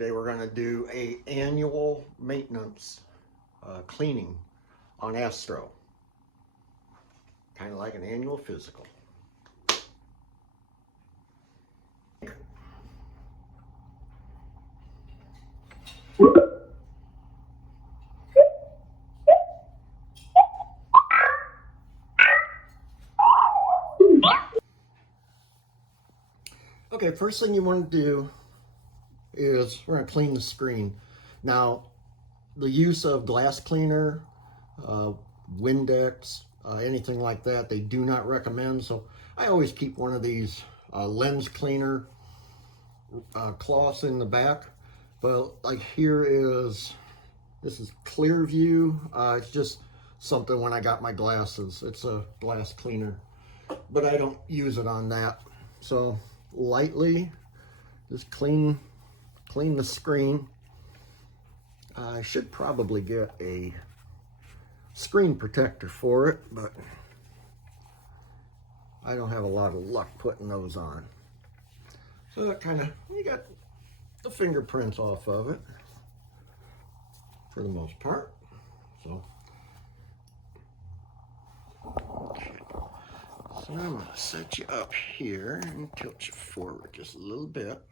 Today we're going to do a annual maintenance cleaning on Astro. Kind of like an annual physical. Okay, first thing you want to do is we're going to clean the screen. Now, the use of glass cleaner, Windex, anything like that, they do not recommend. So I always keep one of these lens cleaner cloths in the back. But like this is clear view. It's just something when I got my glasses. It's a glass cleaner, but I don't use it on that. So lightly, just clean the screen. I should probably get a screen protector for it, but I don't have a lot of luck putting those on. So that you got the fingerprints off of it for the most part. So, okay. So now I'm going to set you up here and tilt you forward just a little bit.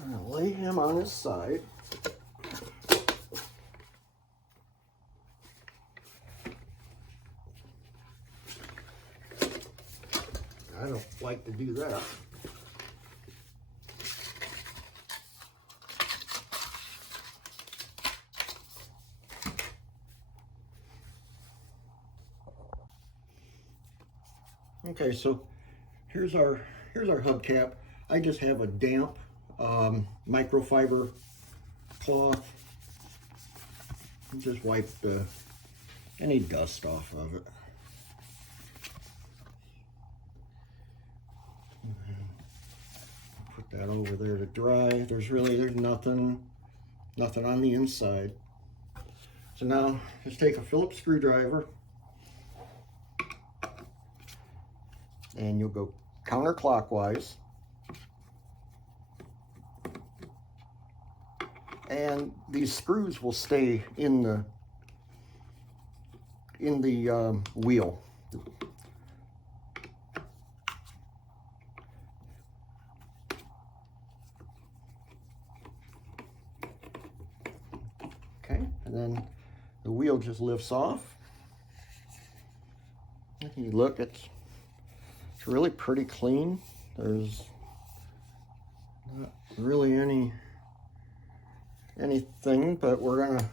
I'm going to lay him on his side. I don't like to do that. Okay, so here's our hubcap. I just have a damp microfiber cloth. Just wipe any dust off of it. Put that over there to dry. There's nothing on the inside. So now just take a Phillips screwdriver and you'll go counterclockwise. And these screws will stay in the wheel. Okay, and then the wheel just lifts off. If you look, it's really pretty clean. There's not really anything, but we're gonna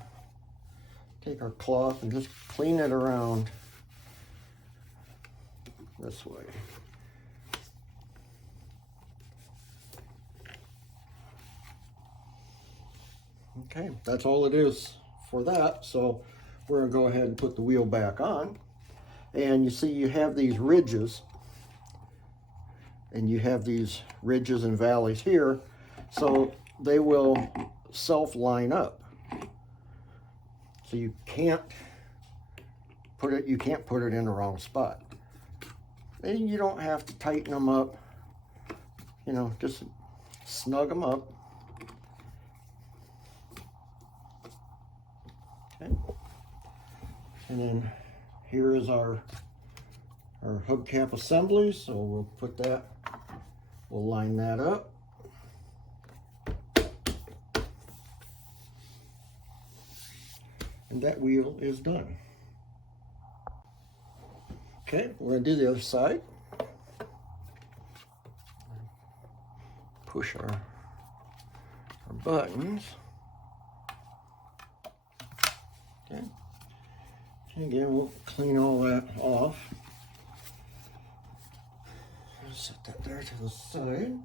take our cloth and just clean it around this way. Okay, that's all it is for that. So we're gonna go ahead and put the wheel back on. And you see you have these ridges, and you have these ridges and valleys here, so they will self-line up. So you can't put it in the wrong spot. And you don't have to tighten them up, just snug them up. Okay. And then here is our hubcap assembly, so we'll line that up. And that wheel is done. Okay, we're going to do the other side. Push our buttons. Okay. And again, we'll clean all that off. Set that there to the side.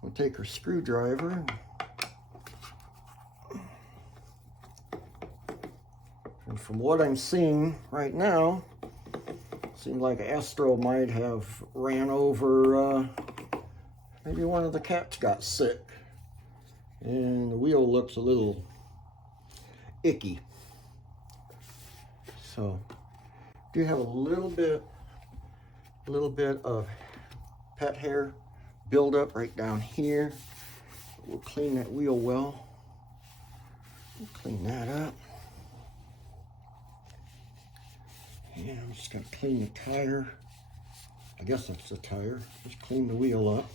We'll take our screwdriver. And from what I'm seeing right now, seems like Astro might have ran over, maybe one of the cats got sick. And the wheel looks a little icky. So, do have a little bit of pet hair buildup right down here. We'll clean that wheel well. We'll clean that up. And I'm just going to clean the tire. I guess that's the tire. Just clean the wheel up.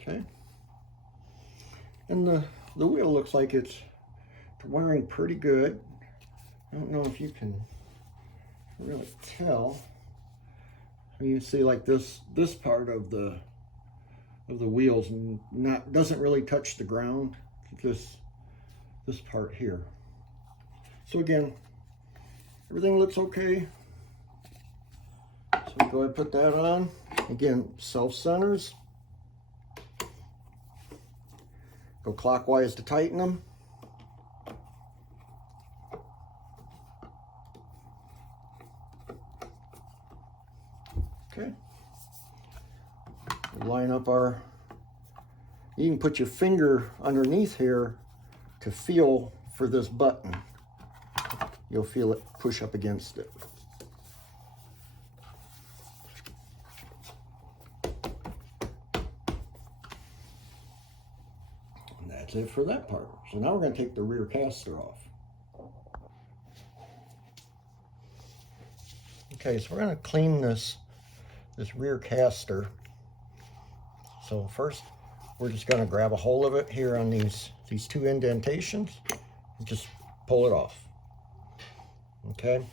Okay. And the wheel looks like it's wearing pretty good. I don't know if you can really tell. You see, like this part of the wheels doesn't really touch the ground. Just this part here. So again, everything looks okay. So go ahead and put that on. Again, self centers. Go clockwise to tighten them. Okay. Line up our, you can put your finger underneath here to feel for this button. You'll feel it push up against it. And that's it for that part. So now we're going to take the rear caster off. Okay, so we're going to clean this rear caster. So first, we're just going to grab a hold of it here on these two indentations and just pull it off. Okay,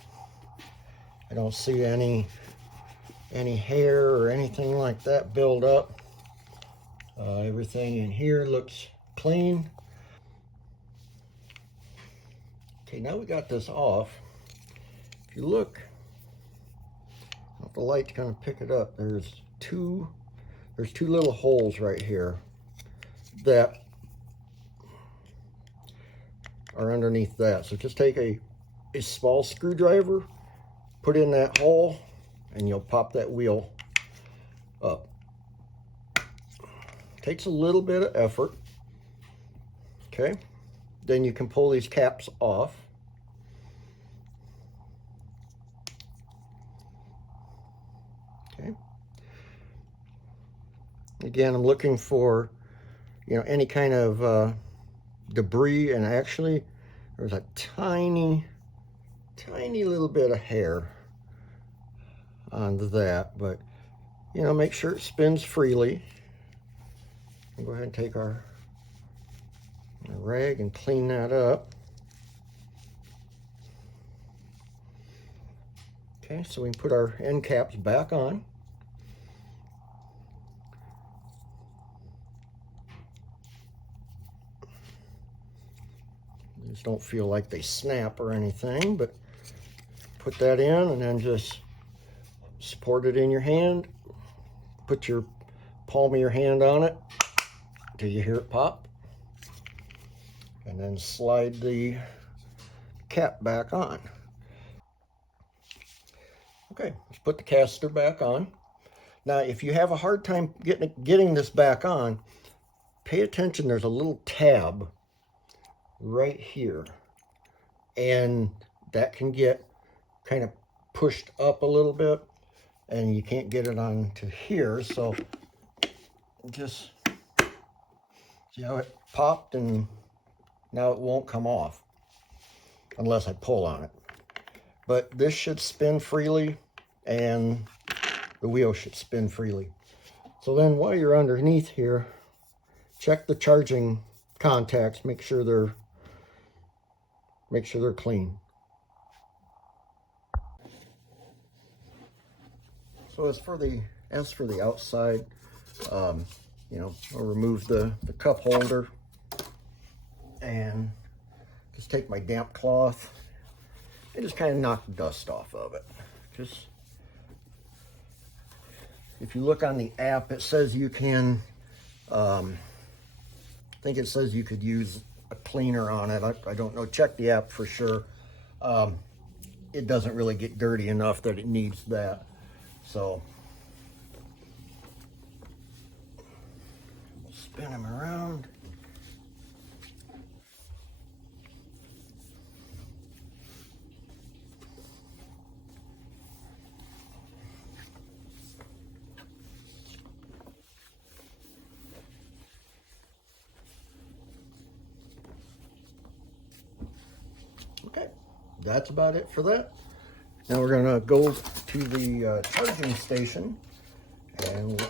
I don't see any hair or anything like that build up. Everything in here looks clean. Okay, now we got this off. If you look, if the light's gonna pick it up, there's two little holes right here that are underneath that. So just take a small screwdriver, put in that hole, and you'll pop that wheel up. Takes a little bit of effort. Okay, then you can pull these caps off. Okay. Again, I'm looking for, any kind of debris, and actually there's a tiny little bit of hair onto that, but make sure it spins freely. We'll go ahead and take our rag and clean that up. Okay, so we can put our end caps back on. These don't feel like they snap or anything, but put that in and then just support it in your hand. Put your palm of your hand on it till you hear it pop. And then slide the cap back on. Okay, let's put the caster back on. Now, if you have a hard time getting this back on, pay attention. There's a little tab right here, and that can get kind of pushed up a little bit, and you can't get it on to here. So just see how it popped, and now it won't come off unless I pull on it. But this should spin freely, and the wheel should spin freely. So then while you're underneath here, check the charging contacts, make sure they're clean. So as for the outside, I'll remove the cup holder and just take my damp cloth and just kind of knock the dust off of it. Just, if you look on the app, it says you can, I think it says you could use a cleaner on it. I don't know, check the app for sure. It doesn't really get dirty enough that it needs that. So spin him around. Okay, that's about it for that. Now we're gonna go to the charging station and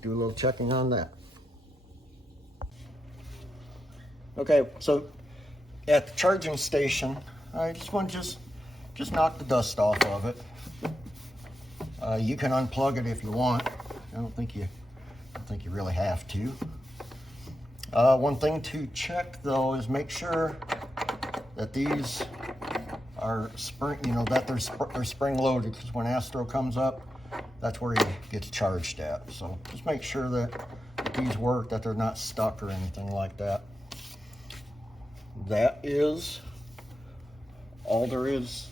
do a little checking on that. Okay, so at the charging station, I just want to just knock the dust off of it. You can unplug it if you want. I don't think you really have to. One thing to check though is make sure that these are spring, that they're spring loaded, because when Astro comes up, that's where he gets charged at. So just make sure that these work, that they're not stuck or anything like that. That is all there is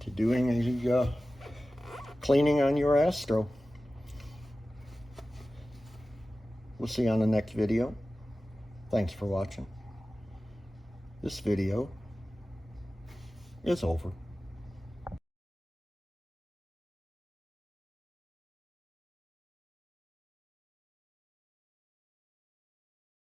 to doing a cleaning on your Astro. We'll see you on the next video. Thanks for watching. This video is over.